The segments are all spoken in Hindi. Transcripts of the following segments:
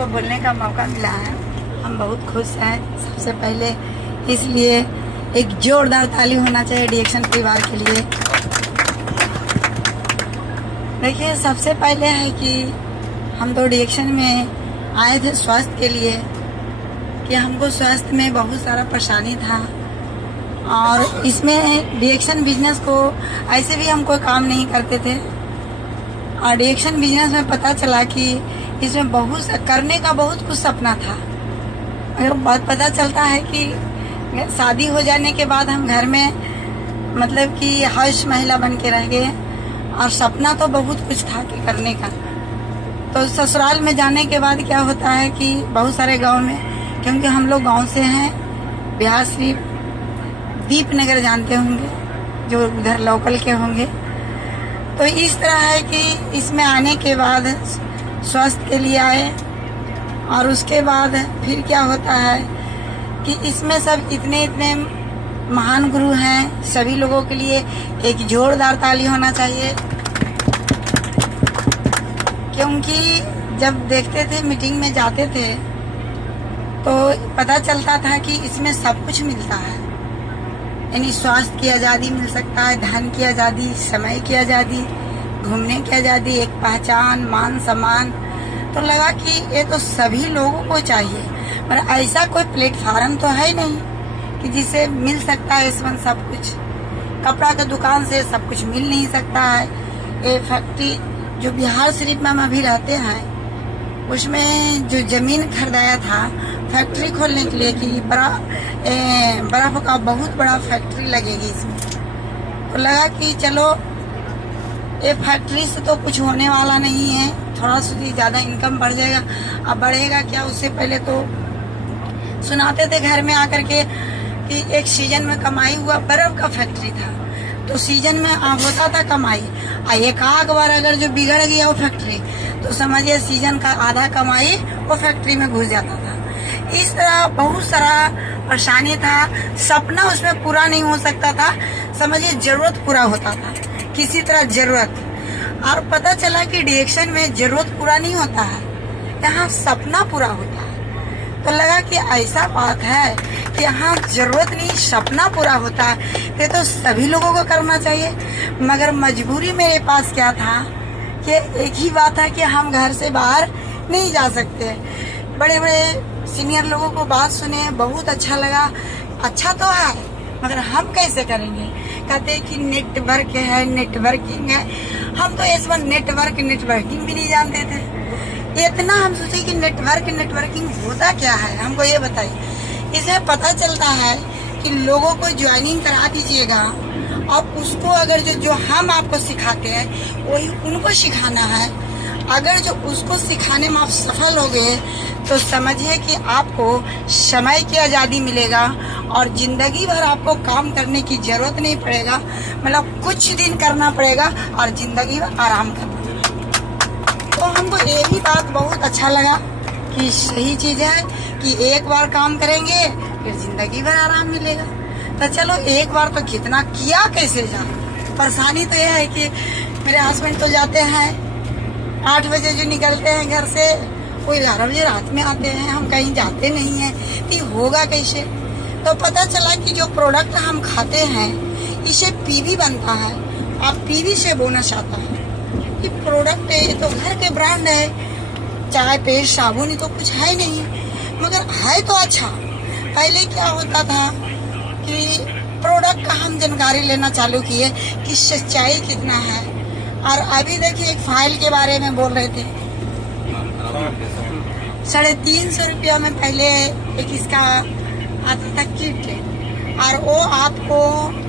को बोलने का मौका मिला है, हम बहुत खुश हैं। सबसे पहले इसलिए एक जोरदार ताली होना चाहिए डीएक्शन परिवार के लिए। देखिए, सबसे पहले है कि हम तो डीएक्शन में आए थे स्वास्थ्य के लिए, कि हमको स्वास्थ्य में बहुत सारा परेशानी था और इसमें डीएक्शन बिजनेस को ऐसे भी हम कोई काम नहीं करते थे और डीएक्शन बिजनेस में पता चला कि इसमें बहुत करने का बहुत कुछ सपना था। मगर बात पता चलता है कि शादी हो जाने के बाद हम घर में मतलब कि हर्ष महिला बन के रह गए और सपना तो बहुत कुछ था कि करने का। तो ससुराल में जाने के बाद क्या होता है कि बहुत सारे गांव में, क्योंकि हम लोग गांव से हैं, बिहार शरीफ दीपनगर जानते होंगे, जो उधर लोकल के होंगे। तो इस तरह है कि इसमें आने के बाद स्वास्थ्य के लिए आए और उसके बाद फिर क्या होता है कि इसमें सब इतने इतने महान गुरु हैं। सभी लोगों के लिए एक जोरदार ताली होना चाहिए, क्योंकि जब देखते थे, मीटिंग में जाते थे, तो पता चलता था कि इसमें सब कुछ मिलता है। यानी स्वास्थ्य की आज़ादी मिल सकता है, धन की आज़ादी, समय की आज़ादी, घूमने की आज़ादी, एक पहचान, मान सम्मान। तो लगा कि ये तो सभी लोगों को चाहिए, पर ऐसा कोई प्लेटफार्म तो है नहीं कि जिसे मिल सकता है इसमें सब कुछ। कपड़ा का दुकान से सब कुछ मिल नहीं सकता है। ये फैक्ट्री जो बिहार शरीफ में हम अभी रहते हैं, उसमें जो जमीन खरीदाया था फैक्ट्री खोलने के लिए कि बर्फ का बहुत बड़ा फैक्ट्री लगेगी इसमें, तो लगा कि चलो ये फैक्ट्री से तो कुछ होने वाला नहीं है, थोड़ा सा ज़्यादा इनकम बढ़ जाएगा। अब बढ़ेगा क्या, उससे पहले तो सुनाते थे घर में आकर के कि एक सीजन में कमाई हुआ बर्फ का फैक्ट्री था, तो सीजन में होता था कमाई। एक आध बार अगर जो बिगड़ गया वो फैक्ट्री, तो समझिए सीजन का आधा कमाई वो फैक्ट्री में घुस जाता था। इस तरह बहुत सारा परेशानी था, सपना उसमें पूरा नहीं हो सकता था। समझिए जरूरत पूरा होता था, किसी तरह जरूरत। और पता चला कि डीएक्शन में जरूरत पूरा नहीं होता है, यहाँ सपना पूरा होता है। तो लगा कि ऐसा बात है कि यहाँ जरूरत नहीं, सपना पूरा होता है, ये तो सभी लोगों को करना चाहिए। मगर मजबूरी मेरे पास क्या था कि एक ही बात है कि हम घर से बाहर नहीं जा सकते। बड़े बड़े सीनियर लोगों को बात सुने, बहुत अच्छा लगा। अच्छा तो है, मगर हम कैसे करेंगे? कहते कि नेटवर्क है, नेटवर्किंग है। हम तो इस बार नेटवर्किंग भी नहीं जानते थे। इतना हम सोचे कि नेटवर्किंग होता क्या है, हमको ये बताइए। इसमें पता चलता है कि लोगों को ज्वाइनिंग करा दीजिएगा और उसको अगर जो हम आपको सिखाते हैं वही उनको सिखाना है। अगर जो उसको सिखाने में आप सफल हो गए तो समझिए कि आपको समय की आज़ादी मिलेगा और जिंदगी भर आपको काम करने की जरूरत नहीं पड़ेगा। मतलब कुछ दिन करना पड़ेगा और जिंदगी भर आराम करना पड़ेगा। तो हमको ये भी बात बहुत अच्छा लगा कि सही चीज़ है कि एक बार काम करेंगे फिर जिंदगी भर आराम मिलेगा। तो चलो एक बार तो कितना किया कैसे जाए। परेशानी तो यह है कि मेरे हस्बैंड तो जाते हैं 8 बजे, जो निकलते हैं घर से वो 11 बजे रात में आते हैं। हम कहीं जाते नहीं हैं, तो होगा कैसे? तो पता चला कि जो प्रोडक्ट हम खाते हैं इसे पीवी बनता है और पीवी से बोनस आता है। कि प्रोडक्ट ये तो घर के ब्रांड है, चाय पेस्ट साबुन तो कुछ है नहीं, मगर है तो अच्छा। पहले क्या होता था कि प्रोडक्ट का हम जानकारी लेना चालू किए कि सच्चाई कितना है। और अभी देखिए एक फाइल के बारे में बोल रहे थे, 350 रुपया में पहले एक इसका आता था किट, और वो आपको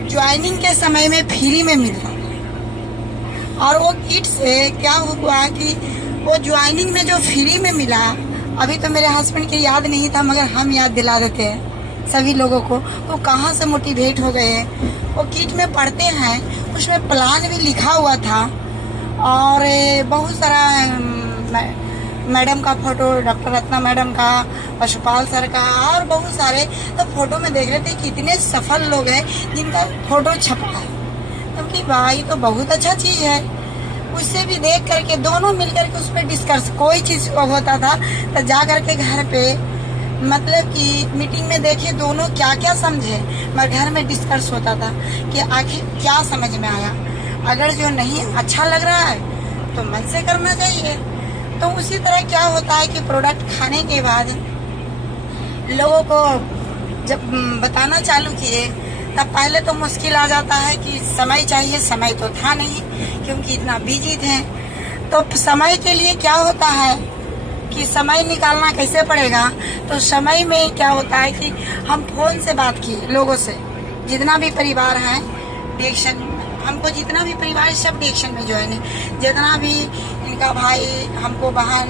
ज्वाइनिंग के समय में फ्री में मिल रहा था। और वो किट से क्या हुआ कि वो ज्वाइनिंग में जो फ्री में मिला, अभी तो मेरे हस्बैंड के याद नहीं था, मगर हम याद दिला देते हैं सभी लोगों को। तो कहाँ से मोटिवेट हो गए हैं। वो किट में पढ़ते हैं, उसमें प्लान भी लिखा हुआ था और बहुत सारा मैडम का फोटो, डॉक्टर रत्ना मैडम का, पशुपाल सर का और बहुत सारे। तो फोटो में देख रहे थे कितने सफल लोग हैं जिनका फोटो छपा है। क्योंकि भाई तो बहुत अच्छा चीज़ है। उससे भी देख करके दोनों मिलकर के उस पर डिस्कस, कोई चीज होता था तो जा करके घर पे मतलब कि मीटिंग में देखे दोनों क्या क्या समझे, मगर घर में डिस्कस होता था कि आखिर क्या समझ में आया। अगर जो नहीं अच्छा लग रहा है तो मन से करना चाहिए। तो उसी तरह क्या होता है कि प्रोडक्ट खाने के बाद लोगों को जब बताना चालू किए तब पहले तो मुश्किल आ जाता है कि समय चाहिए, समय तो था नहीं क्योंकि इतना बिजी थे। तो समय के लिए क्या होता है कि समय निकालना कैसे पड़ेगा। तो समय में क्या होता है कि हम फोन से बात किए लोगों से, जितना भी परिवार है डिएक्शन, हमको जितना भी परिवार है सब डिएक्शन में ज्वाइन है। जितना भी इनका भाई, हमको बहन,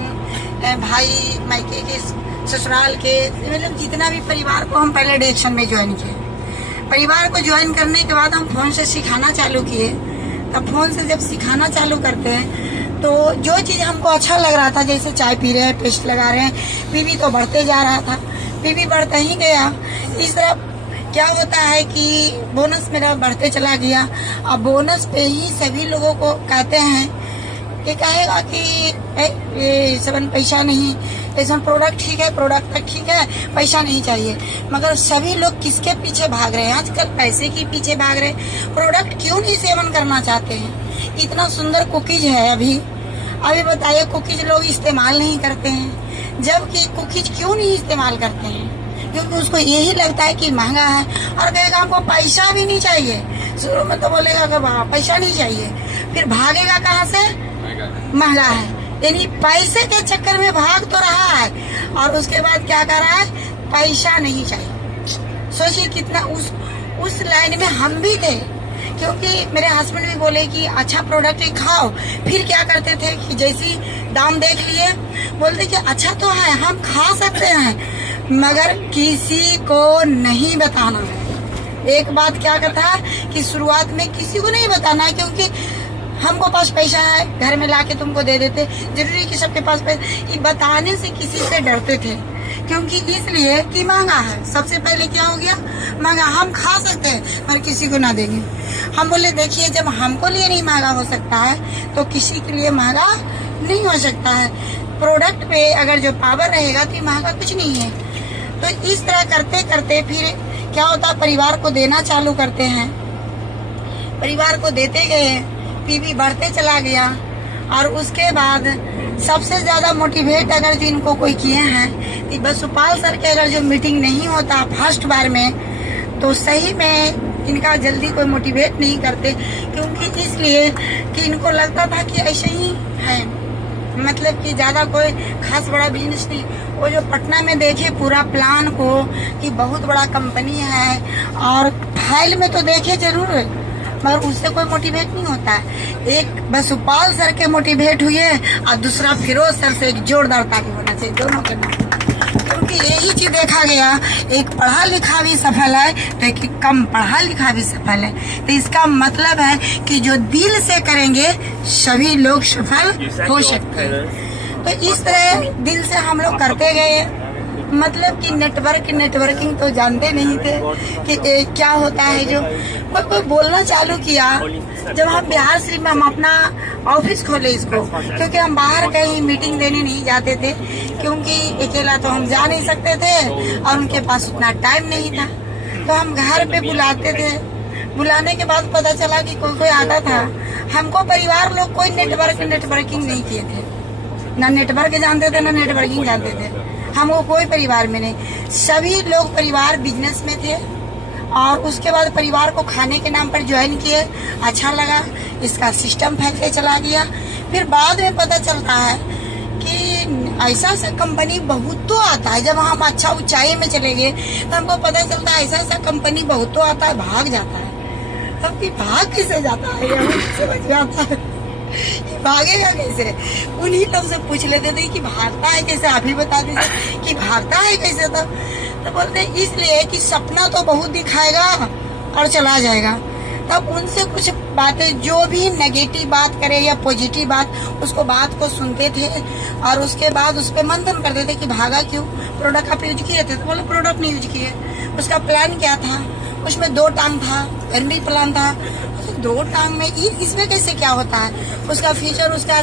भाई मायके के, ससुराल के, मतलब जितना भी परिवार को हम पहले डिएक्शन में ज्वाइन किए। परिवार को ज्वाइन करने के बाद हम फोन से सिखाना चालू किए। तब फोन से जब सिखाना चालू करते हैं तो जो चीज़ हमको अच्छा लग रहा था, जैसे चाय पी रहे हैं, पेस्ट लगा रहे हैं, पीवी तो बढ़ते जा रहा था, पीवी बढ़ता ही गया। इस तरह क्या होता है कि बोनस मेरा बढ़ते चला गया। अब बोनस पे ही सभी लोगों को कहते हैं कि कहेगा कि ये सबन पैसा नहीं, ऐसा प्रोडक्ट ठीक है, प्रोडक्ट तक ठीक है, पैसा नहीं चाहिए। मगर सभी लोग किसके पीछे भाग रहे हैं आजकल? पैसे के पीछे भाग रहे हैं। प्रोडक्ट क्यों नहीं सेवन करना चाहते हैं? इतना सुंदर कुकीज है, अभी बताइए कुकीज लोग इस्तेमाल नहीं करते हैं। जबकि कुकीज क्यों नहीं इस्तेमाल करते हैं? क्योंकि उसको यही लगता है कि महंगा है और कहेगा हमको पैसा भी नहीं चाहिए। शुरू में तो बोलेगा कि पैसा नहीं चाहिए, फिर भागेगा कहाँ से? महंगा है। यानी पैसे के चक्कर में भाग तो रहा है और उसके बाद क्या कर रहा है? पैसा नहीं चाहिए। सोचिए कितना उस लाइन में हम भी थे। क्योंकि मेरे हस्बैंड भी बोले कि अच्छा प्रोडक्ट ही खाओ। फिर क्या करते थे कि जैसी दाम देख लिए बोलते कि अच्छा तो है, हम खा सकते हैं, मगर किसी को नहीं बताना। एक बात क्या कहता कि शुरुआत में किसी को नहीं बताना है, क्योंकि हमको पास पैसा है, घर में लाके तुमको दे देते। जरूरी कि सबके पास पैसा, ये बताने से किसी से डरते थे, क्योंकि इसलिए कि महंगा है। सबसे पहले क्या हो गया? महंगा। हम खा सकते हैं पर किसी को ना देंगे। हम बोले देखिए, जब हमको लिए नहीं महंगा हो सकता है तो किसी के लिए महंगा नहीं हो सकता है। प्रोडक्ट पे अगर जो पावर रहेगा तो महंगा कुछ नहीं है। तो इस तरह करते करते फिर क्या होता, परिवार को देना चालू करते हैं। परिवार को देते गए, पीवी बढ़ते चला गया। और उसके बाद सबसे ज्यादा मोटिवेट अगर जो इनको कोई किए हैं कि बस सुपाल सर के अगर जो मीटिंग नहीं होता फर्स्ट बार में, तो सही में इनका जल्दी कोई मोटिवेट नहीं करते। क्योंकि इसलिए कि इनको लगता था कि ऐसे ही है, मतलब कि ज्यादा कोई खास बड़ा बिजनेस नहीं। वो जो पटना में देखे पूरा प्लान को कि बहुत बड़ा कंपनी है, और फाइल में तो देखे जरूर, मगर उससे कोई मोटिवेट नहीं होता है। एक बस सुपाल सर के मोटिवेट हुए और दूसरा फिरोज सर से एक जोरदार ताली होना चाहिए दोनों के नाम। क्योंकि यही चीज देखा गया, एक पढ़ा लिखा भी सफल है तो एक कम पढ़ा लिखा भी सफल है। तो इसका मतलब है कि जो दिल से करेंगे सभी लोग सफल हो सकते हैं। तो इस तरह दिल से हम लोग करते गए। मतलब कि नेटवर्किंग तो जानते नहीं थे कि क्या होता है। जो कोई बोलना चालू किया, जब हम बिहार शरीफ में हम अपना ऑफिस खोले इसको, क्योंकि हम बाहर कहीं मीटिंग देने नहीं जाते थे, क्योंकि अकेला तो हम जा नहीं सकते थे और उनके पास उतना टाइम नहीं था। तो हम घर पे बुलाते थे। बुलाने के बाद पता चला कि कोई आता था। हमको परिवार लोग कोई नेटवर्किंग नहीं किए थे, ना नेटवर्क जानते थे ना नेटवर्किंग जानते थे। हमको कोई परिवार में नहीं, सभी लोग परिवार बिजनेस में थे। और उसके बाद परिवार को खाने के नाम पर ज्वाइन किए, अच्छा लगा, इसका सिस्टम फैलते चला गया। फिर बाद में पता चलता है कि ऐसा कंपनी बहुत तो आता है। जब हम अच्छा ऊंचाई में चले गए तो हमको पता चलता है ऐसा कंपनी बहुत तो आता है, भाग जाता है। अब कि भाग कैसे जाता है, समझ में आता है भागेगा कैसे? उन्हीं लोग से पूछ लेते थे कि भागता है कैसे, आप ही बता दीजिए कि भागता है कैसे। तो बोलते हैं इसलिए कि सपना तो बहुत दिखाएगा और चला जाएगा। तब उनसे कुछ बातें, जो भी नेगेटिव बात करे या पॉजिटिव बात, उसको बात को सुनते थे और उसके बाद उस पर मंथन करते थे कि भागा क्यों, प्रोडक्ट आप यूज किए थे? तो बोले प्रोडक्ट नहीं यूज किए। उसका प्लान क्या था? उसमें 2 टांग था, एमबी प्लान था। तो 2 टांग में ये इसमें कैसे क्या होता है, उसका फीचर, उसका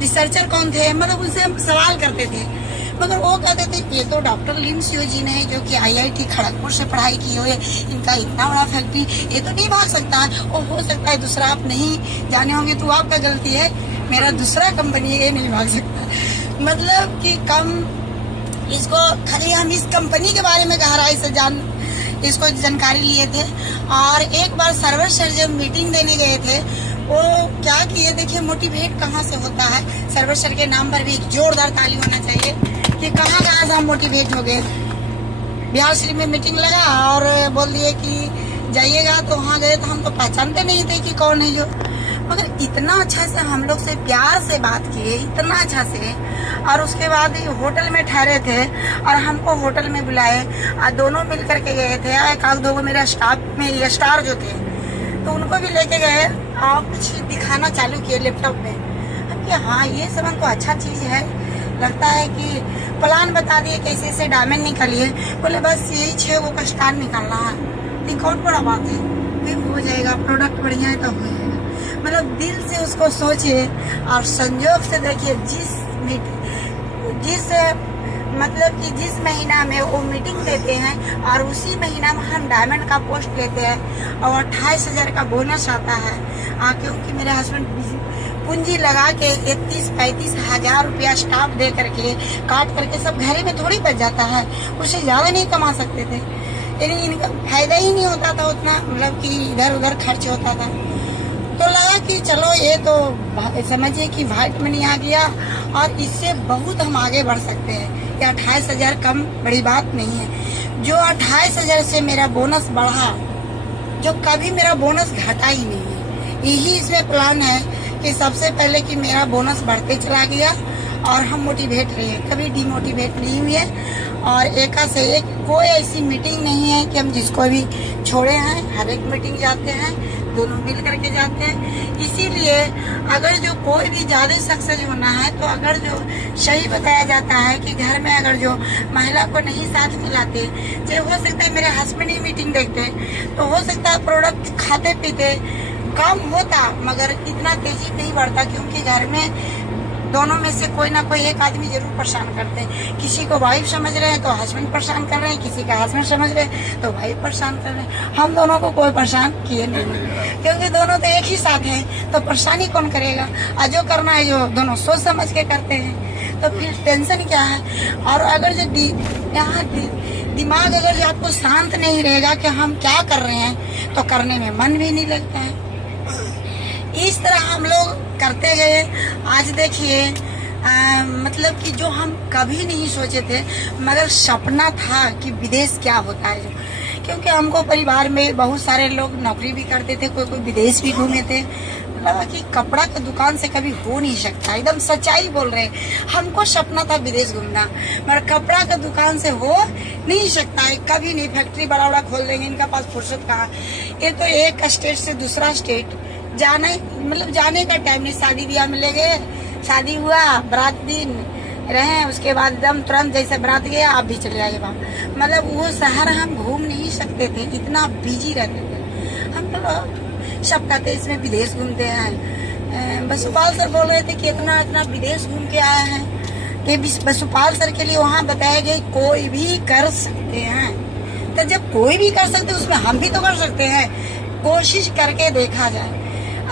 रिसर्चर कौन थे, मतलब उनसे हम सवाल करते थे। मगर वो कहते थे ये तो डॉक्टर लिम सियो जी ने जो कि IIT खड़गपुर से पढ़ाई की हुई है, इनका इतना बड़ा फैक्ट्री, ये तो नहीं भाग सकता है। और हो सकता है दूसरा आप नहीं जाने होंगे तो आपका गलती है, मेरा दूसरा कंपनी है, ये नहीं भाग सकता। मतलब कि कम इसको खाली हम इस कंपनी के बारे में गहराई से इसको जानकारी लिए थे। और एक बार सर्वर सर जब मीटिंग देने गए थे, वो क्या किए देखिए, मोटिवेट कहाँ से होता है। सर्वर सर के नाम पर भी एक जोरदार ताली होना चाहिए कि कहाँ से हम मोटिवेट हो गए। बिहार शरीफ में मीटिंग लगा और बोल दिए कि जाइएगा, तो वहाँ गए तो हम तो पहचानते नहीं थे कि कौन है जो, मगर इतना अच्छा से हम लोग से प्यार से बात किए, इतना अच्छा से। और उसके बाद होटल में ठहरे थे और हमको होटल में बुलाए और दोनों मिल करके गए थे। एक आध दो मेरे स्टाफ में स्टार जो थे तो उनको भी लेके गए और कुछ दिखाना चालू किए लैपटॉप में। हम कि हाँ ये सब तो अच्छा चीज़ है, लगता है कि प्लान बता दिए कैसे से डायमंड निकालिए, बोले बस यही 6 गो का स्टार निकालना है, ये कौन बड़ा बात है, फिर हो जाएगा, प्रोडक्ट बढ़िया है तो हो जाएगा। मतलब दिल से उसको सोचिए और संजोग से देखिए मतलब कि जिस महीना में वो मीटिंग देते हैं और उसी महीना में हम डायमंड का पोस्ट लेते हैं और 28,000 का बोनस आता है। क्योंकि मेरे हस्बैंड पूंजी लगा के 33-35 हजार रुपया स्टाफ दे करके काट करके सब घरे में थोड़ी बच जाता है, उससे ज़्यादा नहीं कमा सकते थे, यानी इनका फायदा ही नहीं होता था उतना, मतलब कि इधर उधर खर्च होता था। तो लगा कि चलो ये तो समझिए कि व्हाइट मनी आ गया और इससे बहुत हम आगे बढ़ सकते हैं। ये 28,000 कम बड़ी बात नहीं है। जो 28,000 से मेरा बोनस बढ़ा, जो कभी मेरा बोनस घटा ही नहीं है, यही इसमें प्लान है कि सबसे पहले कि मेरा बोनस बढ़ते चला गया और हम मोटिवेट रहे, कभी डिमोटिवेट नहीं हुए। और एक से एक कोई ऐसी मीटिंग नहीं है कि हम जिसको भी छोड़े हैं, हर एक मीटिंग जाते हैं, दोनों मिल करके जाते हैं। इसीलिए अगर जो कोई भी ज़्यादा सक्सेस होना है तो अगर जो सही बताया जाता है कि घर में अगर जो महिला को नहीं साथ मिलाते, चाहे हो सकता है मेरे हस्बैंड ही मीटिंग देखते तो हो सकता है प्रोडक्ट खाते पीते कम होता, मगर इतना तेजी नहीं बढ़ता, क्योंकि घर में दोनों में से कोई ना कोई एक आदमी जरूर परेशान करते हैं। किसी को वाइफ समझ रहे हैं तो हस्बैंड परेशान कर रहे हैं, किसी का हस्बैंड समझ रहे हैं तो वाइफ परेशान कर रहे हैं। हम दोनों को कोई परेशान किए नहीं, क्योंकि दोनों तो एक ही साथ हैं, तो परेशानी कौन करेगा। और जो करना है जो दोनों सोच समझ के करते हैं, तो फिर टेंशन क्या है। और अगर जो यहाँ दिमाग अगर जो आपको शांत नहीं रहेगा कि हम क्या कर रहे हैं, तो करने में मन भी नहीं लगता है। इस तरह हम लोग करते गए। आज देखिए मतलब कि जो हम कभी नहीं सोचे थे, मगर सपना था कि विदेश क्या होता है जो, क्योंकि हमको परिवार में बहुत सारे लोग नौकरी भी करते थे, कोई विदेश भी घूमे थे। लगा कि कपड़ा की दुकान से कभी हो नहीं सकता, एकदम सच्चाई बोल रहे हैं। हमको सपना था विदेश घूमना, मगर कपड़ा की दुकान से हो नहीं सकता है, कभी नहीं। फैक्ट्री बड़ा बड़ा खोल देंगे, इनका पास फुर्सत कहाँ। ये तो एक स्टेट से दूसरा स्टेट जाने का टाइम नहीं। शादी ब्याह में ले गए, शादी हुआ, बारात दिन रहे, उसके बाद एकदम तुरंत जैसे बारात गया आप भी चले जाइए वहाँ। मतलब वो शहर हम घूम नहीं सकते थे, इतना बिजी रहते थे हम लोग। सब कहते इसमें विदेश घूमते हैं। बसुपाल सर बोल रहे थे कि इतना विदेश घूम के आया है, कि बसुपाल सर के लिए वहाँ बताया गया कोई भी कर सकते हैं। तो जब कोई भी कर सकते उसमें हम भी तो कर सकते हैं, कोशिश करके देखा जाए।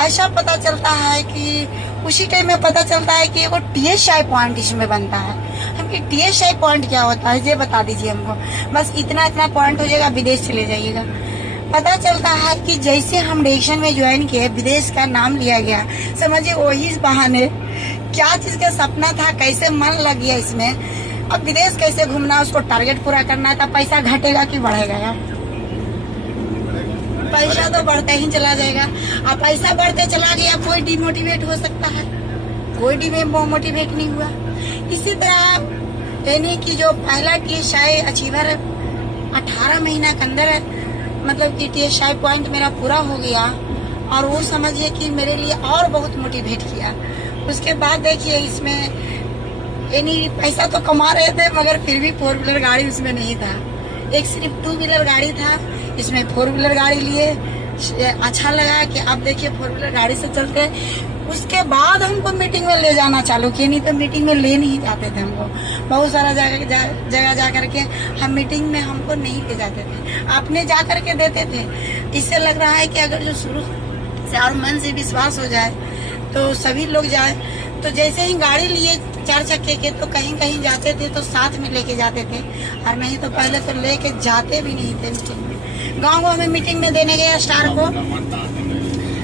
ऐसा पता चलता है कि उसी टाइम में पता चलता है कि वो TSI पॉइंट इसमें बनता है। हम कि TSI पॉइंट क्या होता है ये बता दीजिए हमको, बस इतना पॉइंट हो जाएगा, विदेश चले जाइएगा। पता चलता है कि जैसे हम डिरेक्शन में ज्वाइन किए, विदेश का नाम लिया गया, समझिए वही बहाने क्या चीज का सपना था, कैसे मन लग गया इसमें। अब विदेश कैसे घूमना, उसको टारगेट पूरा करना था। पैसा घटेगा कि बढ़ेगा यार, पैसा तो बढ़ता ही चला जाएगा। और पैसा बढ़ते चला गया, कोई डिमोटिवेट हो सकता है, कोई डिमोटिवेट नहीं हुआ। इसी तरह यानी कि जो पहला TSI अचीवर 18 महीना के अंदर मतलब कि TSI पॉइंट मेरा पूरा हो गया, और वो समझिए कि मेरे लिए और बहुत मोटिवेट किया। उसके बाद देखिए इसमें यानी पैसा तो कमा रहे थे, मगर फिर भी 4 व्हीलर गाड़ी उसमें नहीं था, एक सिर्फ 2 व्हीलर गाड़ी था। इसमें 4 व्हीलर गाड़ी लिए अच्छा लगा कि आप देखिए 4 व्हीलर गाड़ी से चलते उसके बाद हमको मीटिंग में ले जाना चालू किए, नहीं तो मीटिंग में ले नहीं जाते थे हमको। बहुत सारा जगह जा करके हम मीटिंग में हमको नहीं ले जाते थे, अपने जा करके देते थे। इससे लग रहा है कि अगर जो शुरू से और मन से विश्वास हो जाए तो सभी लोग जाए। तो जैसे ही गाड़ी लिए 4 चक्के के तो कहीं कहीं जाते थे तो साथ में लेके जाते थे, और नहीं तो पहले तो लेके जाते भी नहीं थे मीटिंग में। गाँव में मीटिंग में देने गया स्टार को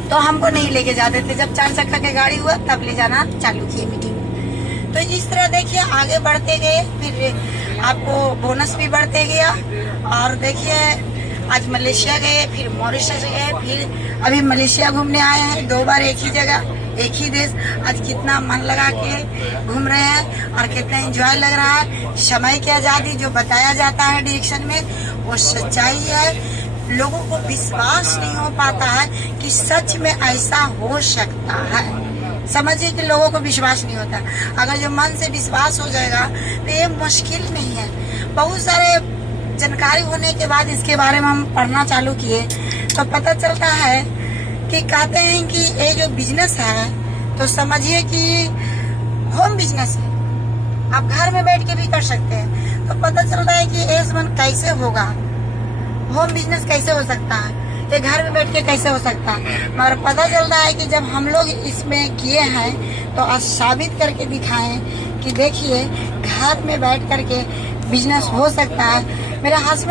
तो हमको नहीं लेके जाते थे, जब 4 चक्का की गाड़ी हुआ तब ले जाना चालू किए मीटिंग में। तो इस तरह देखिए आगे बढ़ते गए, फिर आपको बोनस भी बढ़ते गया। और देखिए आज मलेशिया गए, फिर मॉरिशस गए, फिर अभी मलेशिया घूमने आए हैं 2 बार एक ही जगह एक ही देश। आज कितना मन लगा के घूम रहे हैं और कितना एंजॉय लग रहा है। समय की आजादी जो बताया जाता है डायरेक्शन में वो सच्चाई है। लोगों को विश्वास नहीं हो पाता है कि सच में ऐसा हो सकता है। समझिए कि लोगों को विश्वास नहीं होता। अगर जो मन से विश्वास हो जाएगा तो ये मुश्किल नहीं है। बहुत सारे जानकारी होने के बाद इसके बारे में हम पढ़ना चालू किए तो पता चलता है कि कहते हैं कि ये जो बिजनेस है तो समझिए कि होम बिजनेस है, आप घर में बैठ के भी कर सकते हैं। तो पता चलता है कि ये मन कैसे होगा, होम बिजनेस कैसे हो सकता है, ये घर में बैठ के कैसे हो सकता है। मगर पता चलता है कि जब हम लोग इसमें किए हैं तो आज साबित करके दिखाएं कि देखिए घर में बैठ करके बिजनेस हो सकता है। मेरे हस्बैंड